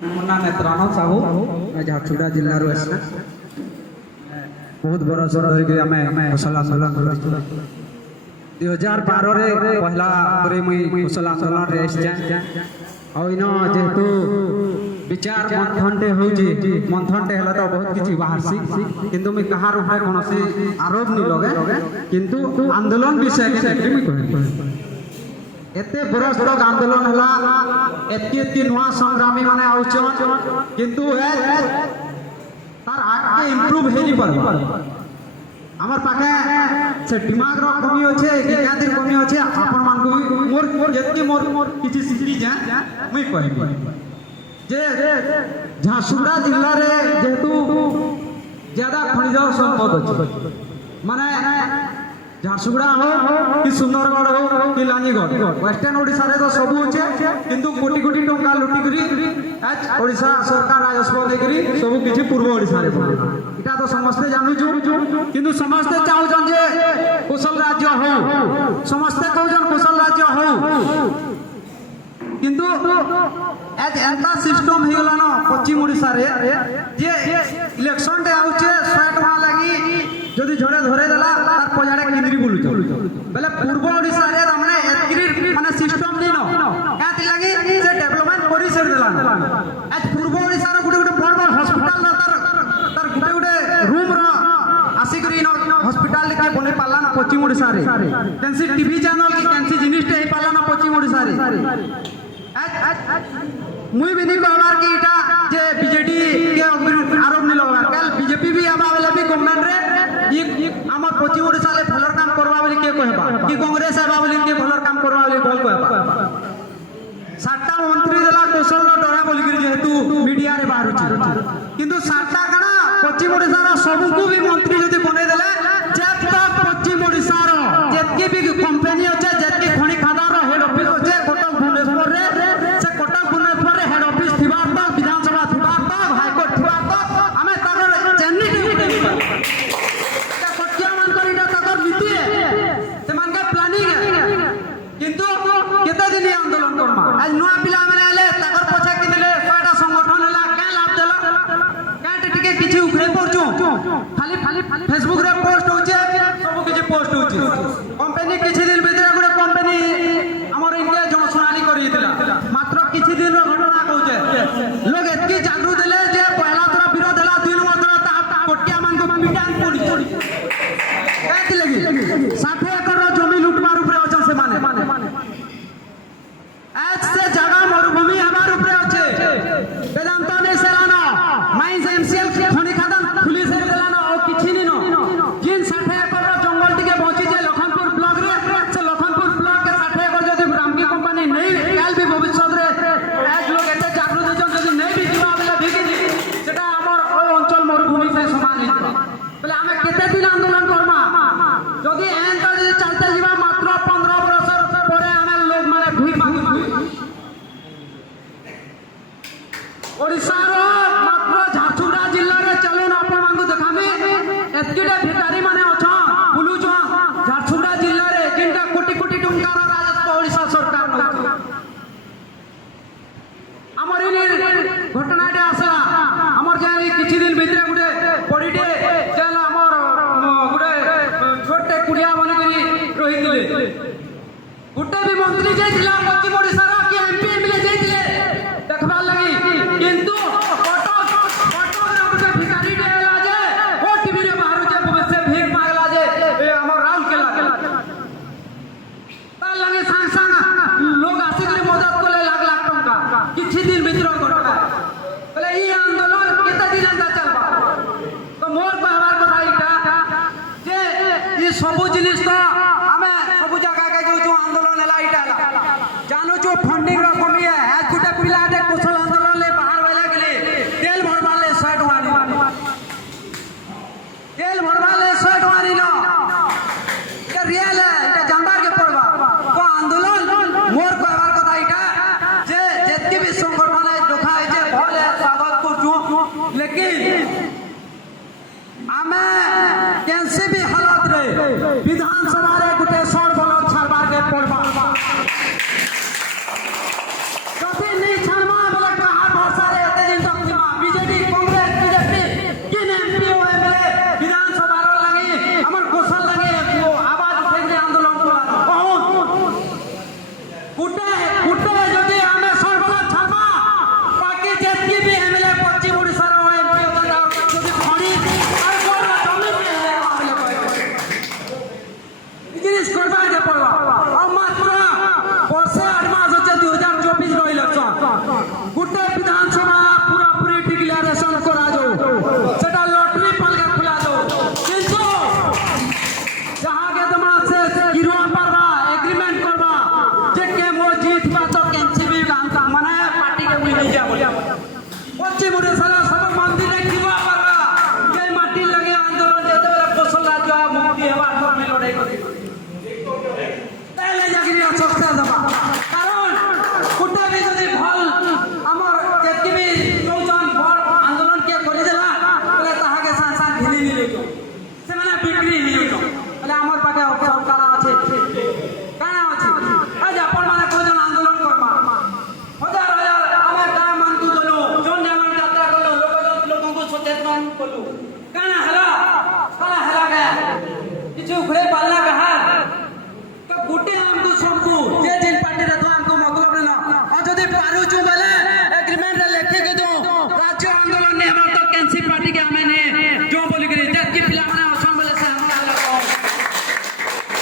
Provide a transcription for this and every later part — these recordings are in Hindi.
ମୋ ନାଁ ନେତ୍ରାନନ୍ଦ ସାହୁ ଝାରସୁଗୁଡ଼ା ଜିଲ୍ଲାରୁ ଆସିଲା। ବହୁତ ବର୍ଷ ଧରିକି ଆମେ ଫସଲ ଆନ୍ଦୋଳନ କରିଛୁ। 2012 ପହିଲା ପରେ ମୁଇଁ ଫସଲ ଆନ୍ଦୋଳନରେ ଆସିଛେ। ଆଉ ଇନ ଯେହେତୁ ବିଚାର ମନ୍ଥନଟେ ହଉଛି, ମନ୍ଥନଟେ ହେଲେ ତ ବହୁତ କିଛି ବାହାରସି, କିନ୍ତୁ ମୁଇଁ କାହାର ଉପରେ କୌଣସି ଆରୋପ ନି ଲଗେ, କିନ୍ତୁ ଆନ୍ଦୋଳନ ବିଷୟରେ ମୁଇଁ କହିବି। एते बरस तक आंदोलन हला, एतकी नुआ संग्रामी माने आउछन, किंतु तार आगे इंप्रूव हेनी परबा। हमर पाखे से दिमाग रो कमी होछे, ज्ञानतिर कमी होछे। आपन मान को मोर जेतकी मोर किछि सिखली जा मुई कहबी जे झारसुगुड़ा जिल्ला रे जेतु ज्यादा खनिज संपद अछि, माने झारसुगुड़ा हो कि सुंदरगढ़ हो कि लांजीगढ़, वेस्टर्न ओडिशा रे तो सब होचे, किंतु कोटी कोटी टंका लुटी करी आज ओडिशा सरकार राजस्व लेकरी सब किछि पूर्व ओडिशा रे पड़ला। इटा तो समस्त जानू छु, किंतु समस्त चाहउछन जे कुशल राज्य हो, समस्त कहउछन कुशल राज्य हो, किंतु आज एंता सिस्टम हे गेला न पश्चिम ओडिशा रे जे इलेक्शन डे आउचे 100 टका लागि जदि झड़े धरे देला तार पजाड़े किंद्री बुलुछ बेले पूर्व ओडिशा रे हमने एतगिरी माने सिस्टम नी न काति लागि से डेवलपमेंट करि सर देला। आज पूर्व ओडिशा रे गुटे गुटे बड़ बड़ हॉस्पिटल न तार गुटे गुटे रूम रो आसिकरी न हॉस्पिटल लिखे बने पाला न पश्चिम ओडिशा रे, केनसी टीवी चैनल की केनसी जिनिस टे पाला न पश्चिम ओडिशा रे। मुई भी नहीं कहबार कि इटा जे बीजेडी के आरोप नहीं लगबार, कल बीजेपी भी आबा वाला भी गवर्नमेंट रे ये हमर पश्चिम ओडिशा ले भलर काम करबा बोली के कहबा कि कांग्रेस आबा बोली के भलर काम करबा बोली बोल कहबा। 7टा मंत्री देला कौशल रो डरा बोली कि जेहेतु मीडिया रे बाहर छि, किंतु 7टा कना पश्चिम ओडिशा रा सब को भी मंत्री जदी बने देले जब तक पश्चिम ओडिशा रो जेतकी भी कंपनी अछि, जेतकी खनि खादान रो हेड ऑफिस अछि कटक भुवनेश्वर रे, से कटक भुवनेश्वर रे हेड ऑफिस थिबा तक, विधानसभा थिबा तक, हाईकोर्ट थिबा तक हमें ताकर चेन्नई ड्यूटी आंदोलन करमा। आज नुआ पिला माने आले ताकर पछा कि दिले 100टा संगठन हला के लाभ देला, काटे टिके किछि उखरे परछु, खाली फेसबुक रे पोस्ट होचे, सब किछि पोस्ट होचे। कंपनी किछि दिन भीतर गुडे कंपनी हमर इंडिया जनसुनाली करि दिला, मात्र किछि दिन रो घटना कहउचे लोग एतकी जागृत देले जे पहला तरह विरोध हला, दिन मात्र ता कोटिया मान को पिटान पड़ी काति लगी 60 एकड़ रो जमीन लुटबार ऊपर अछन से माने आज से जगह मरुभूमि हमार ऊपर अच्छे वेदांत ने सेलानो माइंस एमसीएल खनि खदान पुलिस से देलानो और किछि नी नो जिन 60 एकड़ जंगल टिके बची जे लखनपुर ब्लॉक रे, से लखनपुर ब्लॉक के 60 एकड़ जदि रामकी कंपनी नहीं काल भी भविष्य रे आज लोग एते जागृत होचन जदि नहीं भी दिवा बेला भिगी सेटा हमर ओ अंचल मरुभूमि से समान हित बेले हमें केते दिन आंदोलन करमा। जदि एंता जदि चलते जीवा मात्र 15 वर्ष परे हमें लोग माने भीख मांगु ओडिशा रो मात्र झारसुगुड़ा जिल्ला रे चलन अपन मांगु देखामी एतकीडे भिखारी माने अछन बुलुछ झारसुगुड़ा जिल्ला रे जिनका कोटी कोटी टंका रो राजस्व ओडिशा सरकार नउछ। हमर इने घटनाटे आसला हमर जानी किछि दिन भितरे गुडे पडिटे जेल हमर गुडे छोटे कुडिया बनि करी रहितिले, गुटे भी मंत्री जाइतिला पश्चिम ओडिशा रो कि एमपी एमएलए जाइतिले देखबार लागि, किंतु कटक रे गुटे भिखारी डेला जे ओ टीवी रे बाहर जे से भीख मांगला जे हमर राउल केला तार लागि सांग सांग लोग आसी करी मदद कोले लाख लाख टंका किछि दिन भीतर घटना बोले ई आंदोलन केते दिन अंदर चलबा। तो मोर कहबार କଥା इटा जे ई सब जिनिस तो हमें सब जगह के जो आंदोलन हला इटा जानो जो फंडिंग रो कमी है। आज गुटे पिला दे कुशल आंदोलन ले बाहर वाला गेले तेल भरबा ले 100 टका नी, तेल भरबा ले 100 टका नी न के रियल है इटा जानबार के पड़बा। तो आंदोलन मोर कहबार কথা इटा जे जेतके भी संगठन है देखा है जे पश्चिम ओडिशा सब मंदिर जीवा पारा ये माटी लगे आंदोलन जेते कौशल राज्य मुक्ति हेबा तो में लड़ाई करी ताले जागिरी सस्ता दबा कारण कुटा भी जदी भल हमर जेति भी चौजन भल आंदोलन के करि देला बोले ताहा के सांसा ढिली ढिली जो से माने बिक्री हियो जो बोले हमर पाके अवसर काना আছে काना আছে आज अपन माने कोजन आंदोलन करमा हजार हजार हमर गांव मान को दलो जोन जमान यात्रा करलो लोगों को सचेतन करलो काना हला गया किछु उखड़े पालना कहा तो गुटे हमको सबको जे जिन पार्टी रे तो हमको मतलब ना और जदी पारू छु बोले एग्रीमेंट रे लिखे के दो राज्य आंदोलन ने हमर तो कैंसिल पार्टी के हमें ने जो बोली करे जबकि पिला माने असम बोले से हमरा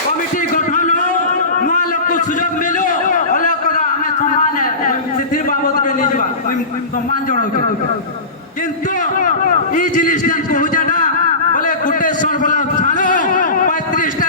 कमिटी गठन हो नुआ लोग को सुयोग मिलो हला करा हमें सम्मान है सिद्धि बाबत के निजवा सम्मान जणाउ किंतु ई जिनिस को हो जाना बोले गुटे सन बोला छानो 35 टा